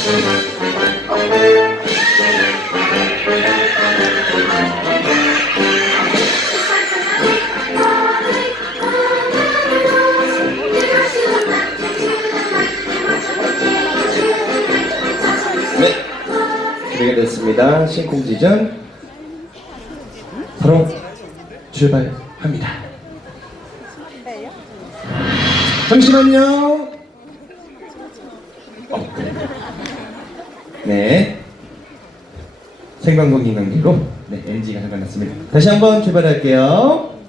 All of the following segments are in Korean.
네. 되겠습니다. 신콩지전 바로 출발합니다. 네. 잠시만요. 네. 생방송 인강제로 네, NG가 생각났습니다. 다시 한번 출발할게요.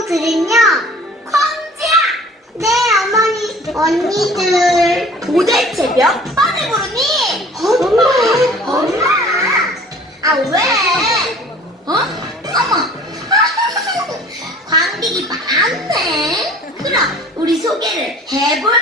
친구들은요 콩지야! 내 네, 어머니 언니들. 도대체병 빠르 부르니? 엄마! 엄마! 아 왜? 어? 어머! 광택이 많네. 그럼 우리 소개를 해볼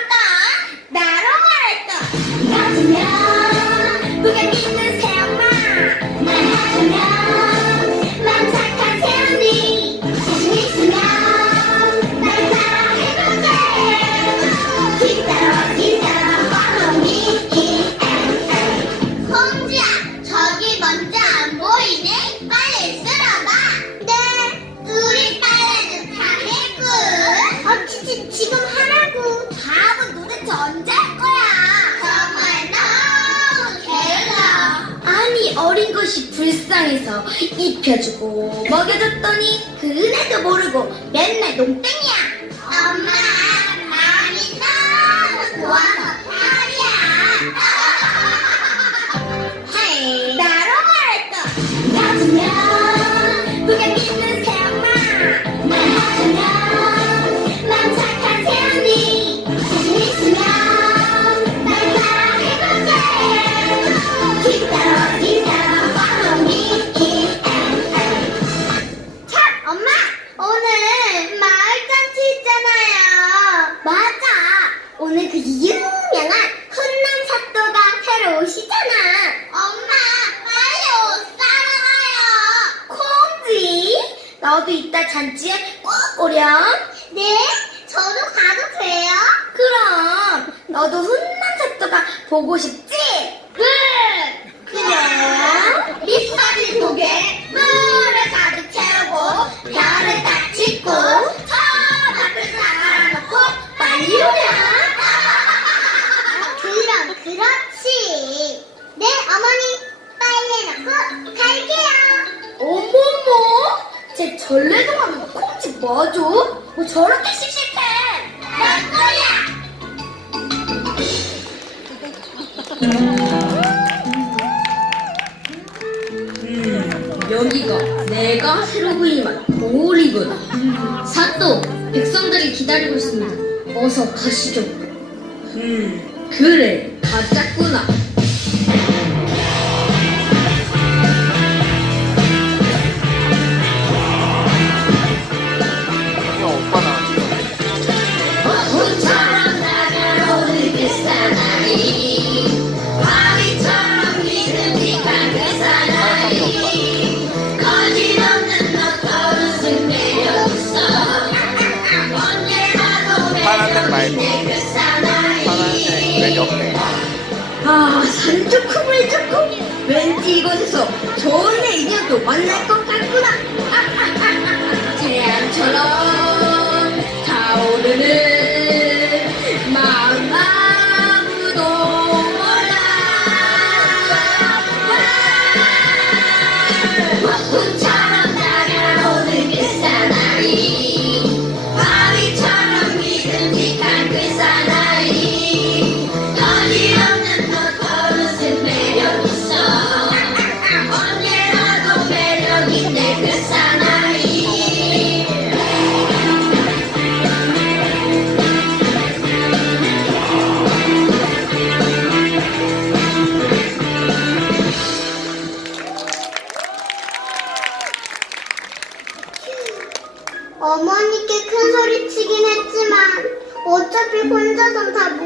입혀주고 먹여줬더니 그 은혜도 모르고 맨날 농땡이야. 엄마 이곳 산도 백성들이 기다리고 있습니다. 어서 가시죠. 음, 그래, 가자꾸나. 반죽 쿵을 잡고 왠지 이곳에서 좋은 애 인연도 만날 것 같구나. 你滚，你再怎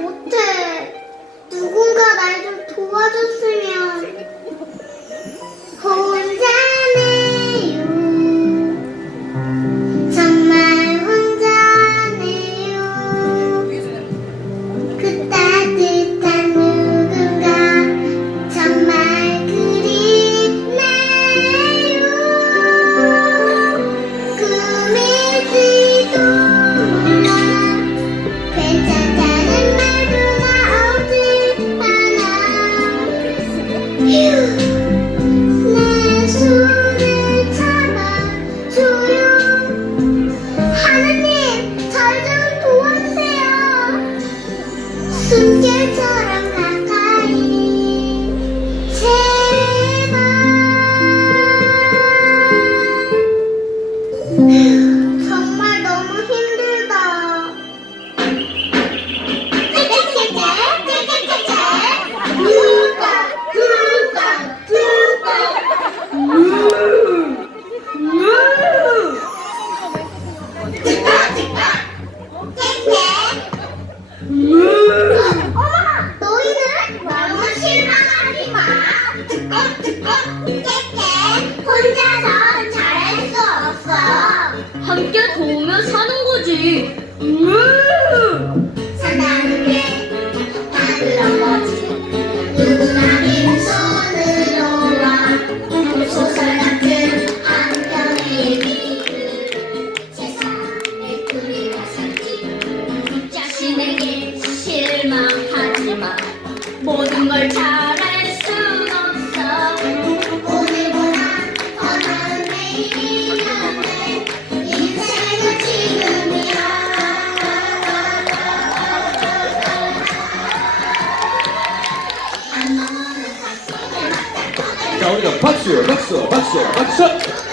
우리가 박수 박수 박수 박수.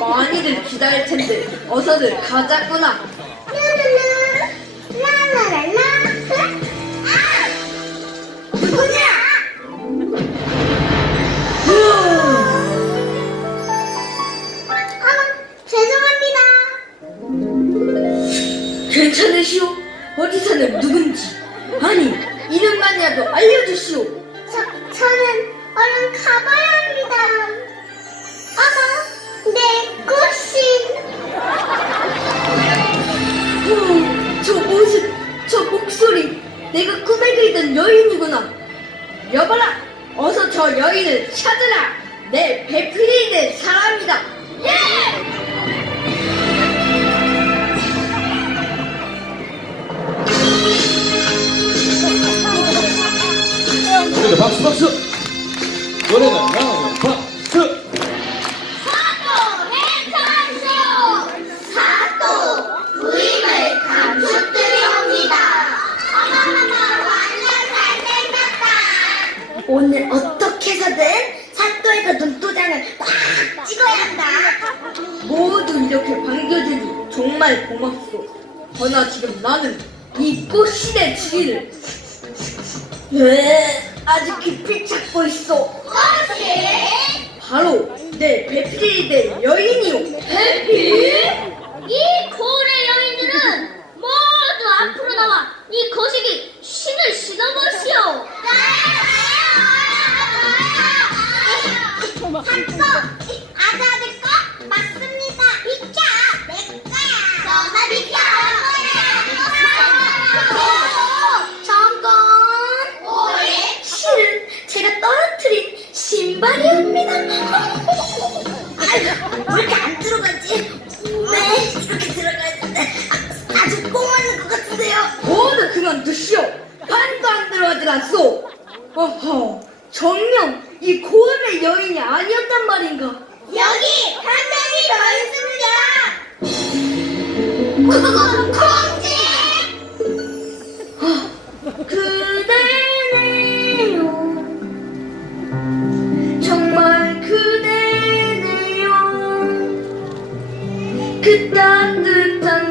많이들 기다릴 텐데 어서들 가자꾸나. 아! 누구냐? 어머 죄송합니다 괜찮으시오? 어디서는 누군지 우리가 박수 박수. 노래가 나오면 박수. 사또 부임을 감축드리옵니다 어머머머 완전 잘생겼다 오늘 어떻게 해서든 사또에서 눈도장을 꽉 찍어야 한다. 모두 이렇게 반겨주니 정말 고맙소. 허나 지금 나는 이 꽃신의 지위를 네, 아주 깊이 찾고 있어. 바로 내 배필이 된 여인이오. 배필? 아이고, 왜 이렇게 안 들어가지? 왜 이렇게 아, 아주 꽁 맞는 것 같은데요. 모두 그만 두시오. 반도 안 들어가질 않소. 어허, 정녕 그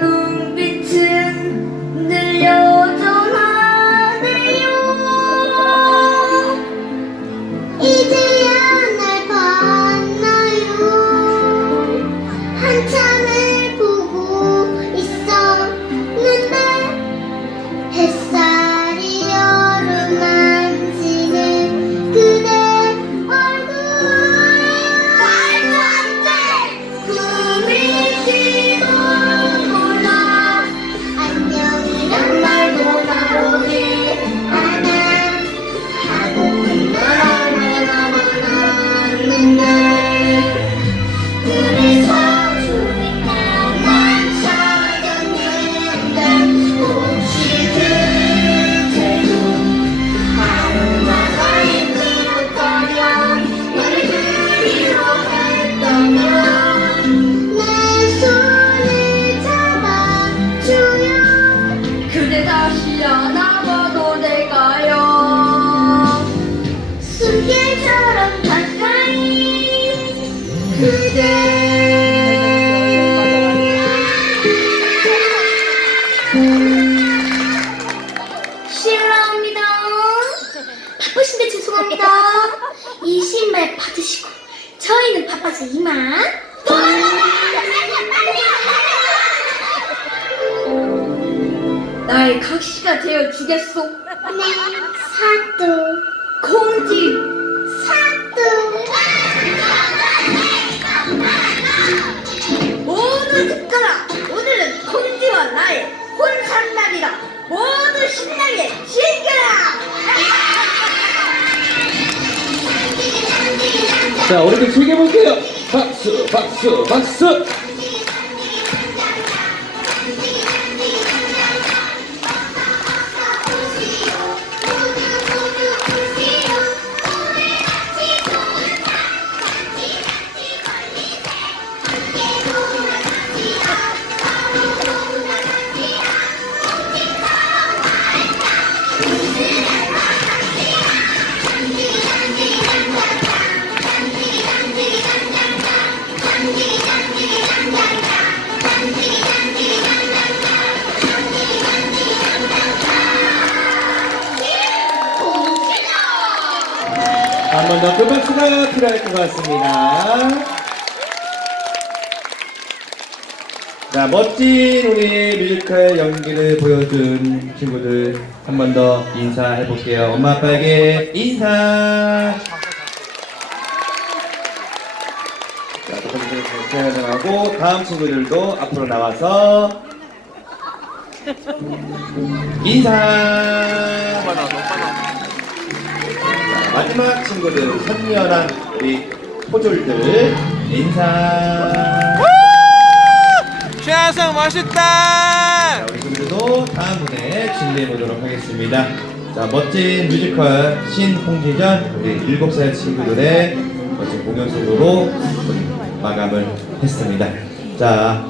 나의 각시가 되어 주겠소. 네 사또 공지 사또 모두 듣거라. 오늘은 공지와 나의 혼산날이라 모두 신나게 즐겨라. 자, 우리도 즐겨볼게요. 박수, 박수, 박수. 한 번 더 큰 박수가 필요할 것 같습니다. 자, 멋진 우리 뮤지컬 연기를 보여준 친구들 한 번 더 인사해 볼게요. 엄마 아빠에게 인사. 자, 똑같이 인사하고 다음 친구들도 앞으로 나와서 인사. 자, 마지막 친구들 선녀랑 우리 포졸들 인사. 최하성 멋있다! 자, 우리 친구들도 다음 무대 준비해 보도록 하겠습니다. 자, 멋진 뮤지컬 신홍지전 우리 7살 친구들의 멋진 공연 속으로 마감을 했습니다. 자,